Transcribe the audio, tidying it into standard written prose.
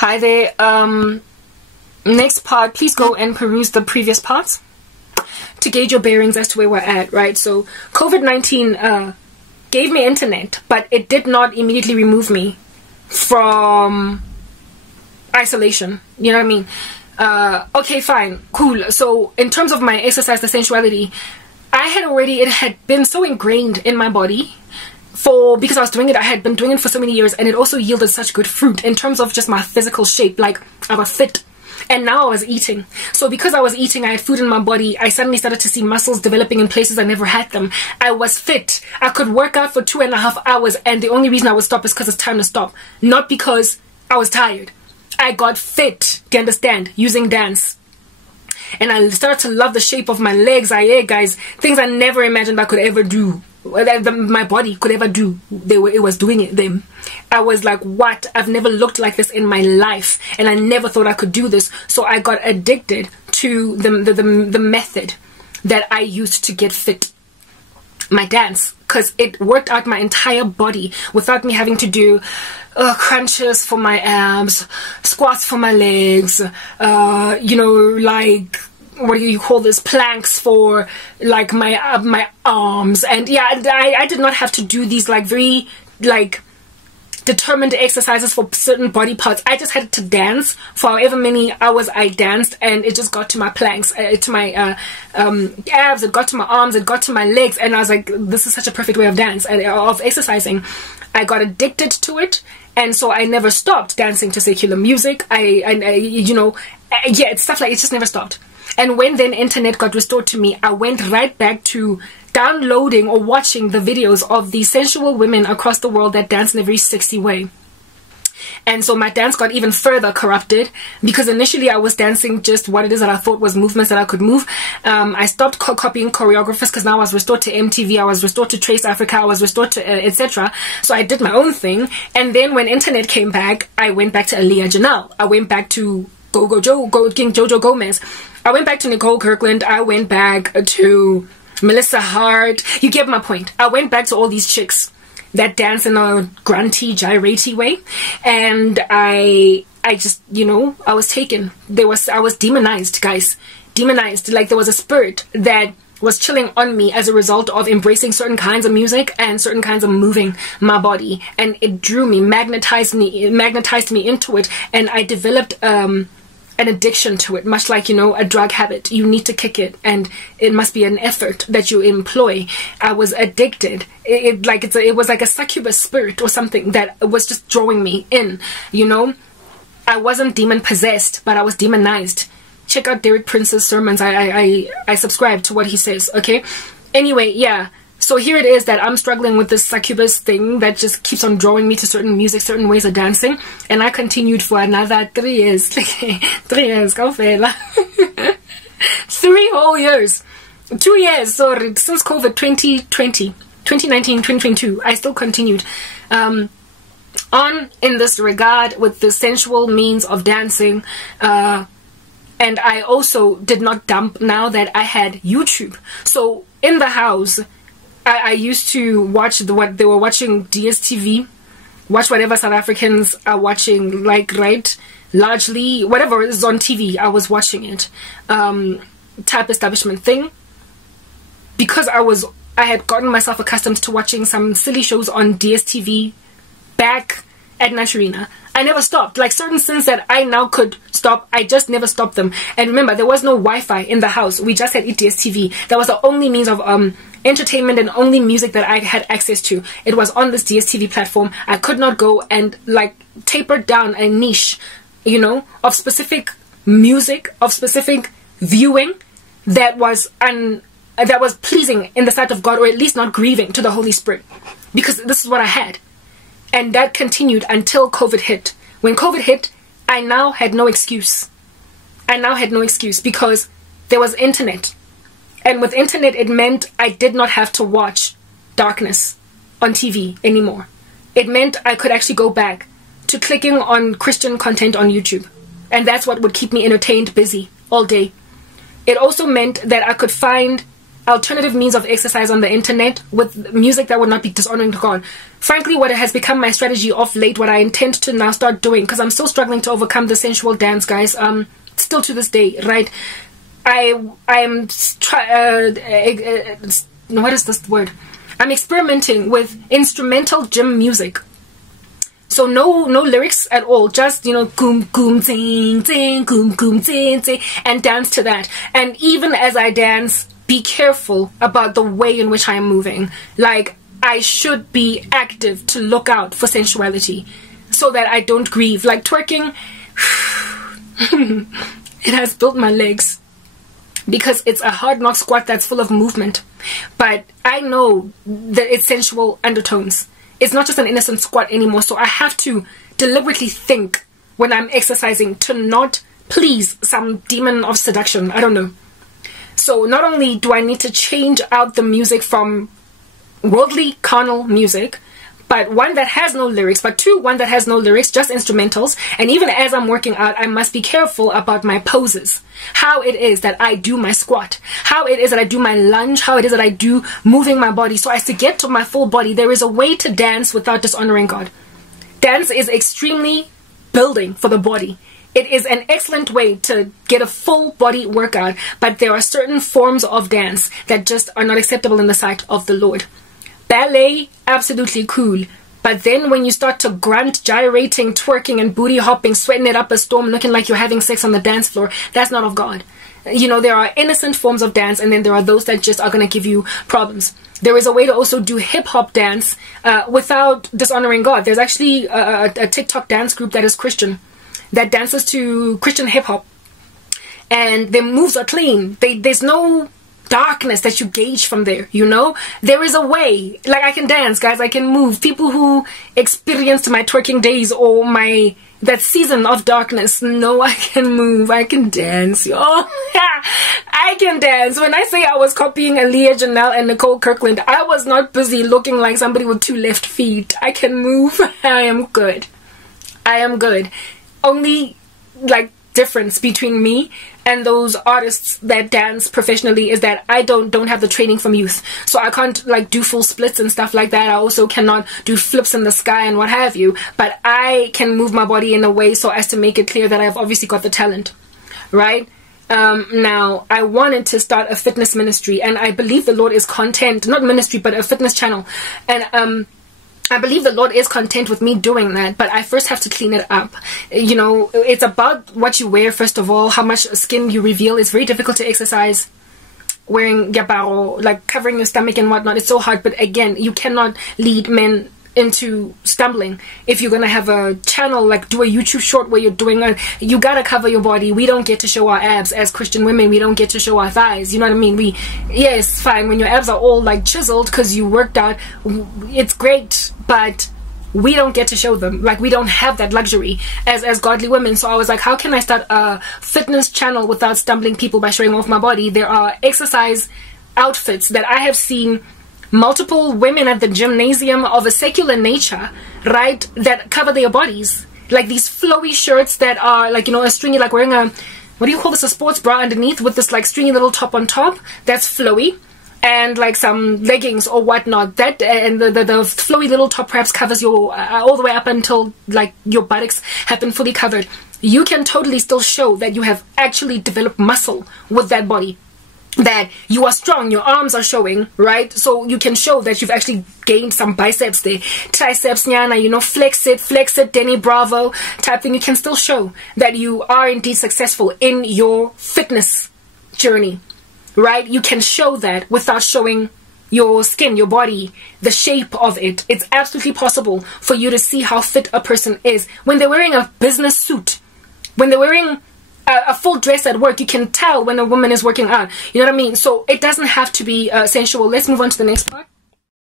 Hi there. Next part, please go and peruse the previous parts to gauge your bearings as to where we're at, right? So COVID-19 gave me internet, but it did not immediately remove me from isolation. You know what I mean? Okay, fine, cool. So in terms of my exercise, the sensuality, it had been so ingrained in my body because I was doing it. I had been doing it for so many years, and it also yielded such good fruit in terms of just my physical shape. Like, I got fit, and now I was eating. So because I was eating, I had food in my body, I suddenly started to see muscles developing in places I never had them. I was fit. I could work out for 2.5 hours, and the only reason I would stop is because it's time to stop, not because I was tired. I got fit, do you understand, using dance. And I started to love the shape of my legs. Guys, things I never imagined I could ever do, my body could ever do. It was doing it then. I was like, what? I've never looked like this in my life, and I never thought I could do this. So I got addicted to the method that I used to get fit, my dance, because it worked out my entire body without me having to do crunches for my abs, squats for my legs, you know, like, what do you call this, planks for like my arms. And yeah, I did not have to do these like very like determined exercises for certain body parts. I just had to dance for however many hours I danced, and it just got to my planks, to my abs, it got to my arms, it got to my legs, and I was like, this is such a perfect way of of exercising. I got addicted to it, and so I never stopped dancing to secular music. You know, yeah, it's stuff like, it just never stopped. And when then internet got restored to me, I went right back to downloading or watching the videos of the sensual women across the world that dance in a very sexy way. And so my dance got even further corrupted, because initially I was dancing just what it is that I thought was movements that I could move. I stopped copying choreographers, because now I was restored to MTV, I was restored to Trace Africa, I was restored to etc. So I did my own thing. And then when internet came back, I went back to Aliyah Janelle. I went back to King Jojo Gomez. I went back to Nicole Kirkland. I went back to Melissa Hart. You get my point. I went back to all these chicks that dance in a grunty, gyratey way, and I just, you know, I was taken. I was demonized, guys. Demonized. Like, there was a spirit that was chilling on me as a result of embracing certain kinds of music and certain kinds of moving my body, and it drew me, magnetized me into it, and I developed an addiction to it, much like, you know, a drug habit. You need to kick it, and it must be an effort that you employ. I was addicted. It was like a succubus spirit or something that was just drawing me in, you know. I wasn't demon possessed, but I was demonized. Check out Derek Prince's sermons. I subscribe to what he says, okay? Anyway, yeah. So here it is that I'm struggling with this succubus thing that just keeps on drawing me to certain music, certain ways of dancing. And I continued for another 3 years. 3 years, go fella. 3 whole years. 2 years, sorry, since COVID 2019, 2022, I still continued on in this regard with the sensual means of dancing. And I also did not dump now that I had YouTube. So in the house, I used to watch what they were watching, DSTV, watch whatever South Africans are watching, like, right, largely whatever is on TV, I was watching it, type establishment thing, because I had gotten myself accustomed to watching some silly shows on DSTV back at Naturina. I never stopped. Like, certain sins that I now could stop, I just never stopped them. And remember, there was no Wi-Fi in the house. We just had DSTV. That was the only means of entertainment and only music that I had access to. It was on this DSTV platform. I could not go and like taper down a niche, you know, of specific music, of specific viewing that was pleasing in the sight of God, or at least not grieving to the Holy Spirit, because this is what I had. And that continued until COVID hit. When COVID hit, I now had no excuse. I now had no excuse, because there was internet. And with internet, it meant I did not have to watch darkness on TV anymore. It meant I could actually go back to clicking on Christian content on YouTube. And that's what would keep me entertained, busy, all day. It also meant that I could find alternative means of exercise on the internet with music that would not be dishonoring to God. Frankly, what has become my strategy of late, what I intend to now start doing, because I'm still struggling to overcome the sensual dance, guys, still to this day, right? I'm what is this word? I'm experimenting with instrumental gym music. So no lyrics at all, just, you know, goom goom ting ting, goom goom ting ting, and dance to that. And even as I dance, be careful about the way in which I am moving. Like, I should be active to look out for sensuality so that I don't grieve. Like twerking, it has built my legs because it's a hard knock squat that's full of movement. But I know that it's sensual undertones. It's not just an innocent squat anymore. So I have to deliberately think when I'm exercising to not please some demon of seduction. I don't know. So not only do I need to change out the music from worldly, carnal music, but one that has no lyrics, but two, one that has no lyrics, just instrumentals. And even as I'm working out, I must be careful about my poses. How it is that I do my squat. How it is that I do my lunge. How it is that I do moving my body. So as to get to my full body, there is a way to dance without dishonoring God. Dance is extremely building for the body. It is an excellent way to get a full body workout, but there are certain forms of dance that just are not acceptable in the sight of the Lord. Ballet, absolutely cool. But then when you start to grunt, gyrating, twerking, and booty hopping, sweating it up a storm, looking like you're having sex on the dance floor, that's not of God. You know, there are innocent forms of dance, and then there are those that just are going to give you problems. There is a way to also do hip-hop dance without dishonoring God. There's actually a TikTok dance group that is Christian, that dances to Christian hip-hop. And their moves are clean. There's no darkness that you gauge from there, you know? There is a way. Like, I can dance, guys. I can move. People who experienced my twerking days or that season of darkness know I can move. I can dance, yo. I can dance. When I say I was copying Aaliyah, Janelle, and Nicole Kirkland, I was not busy looking like somebody with 2 left feet. I can move. I am good. I am good. Only, like, difference between me and those artists that dance professionally is that I don't have the training from youth, so I can't like do full splits and stuff like that. I also cannot do flips in the sky and what have you, but I can move my body in a way so as to make it clear that I've obviously got the talent, right? Now I wanted to start a fitness ministry, and I believe the Lord is content, not ministry but a fitness channel, and I believe the Lord is content with me doing that, but I first have to clean it up. You know, it's about what you wear, first of all, how much skin you reveal. It's very difficult to exercise wearing gabaro, like covering your stomach and whatnot. It's so hard, but again, you cannot lead men into stumbling. If you're gonna have a channel, like do a YouTube short where you're doing you gotta cover your body. We don't get to show our abs as Christian women. We don't get to show our thighs, you know what I mean? Yes, fine, when your abs are all like chiseled because you worked out, it's great, but we don't get to show them. Like, we don't have that luxury as godly women. So I was like, how can I start a fitness channel without stumbling people by showing off my body? There are exercise outfits that I have seen multiple women at the gymnasium of a secular nature, right, that cover their bodies. Like these flowy shirts that are like, you know, a stringy, like wearing a, what do you call this, a sports bra underneath with this like stringy little top on top. That's flowy. And like some leggings or whatnot. That and the flowy little top perhaps covers your all the way up until like your buttocks have been fully covered. You can totally still show that you have actually developed muscle with that body, that you are strong, your arms are showing, right? So you can show that you've actually gained some biceps there, triceps, nyana, you know, flex it, Denny Bravo type thing. You can still show that you are indeed successful in your fitness journey, right? You can show that without showing your skin, your body, the shape of it. It's absolutely possible for you to see how fit a person is when they're wearing a business suit, when they're wearing a full dress at work. You can tell when a woman is working out, you know what I mean? So it doesn't have to be sensual. Let's move on to the next part.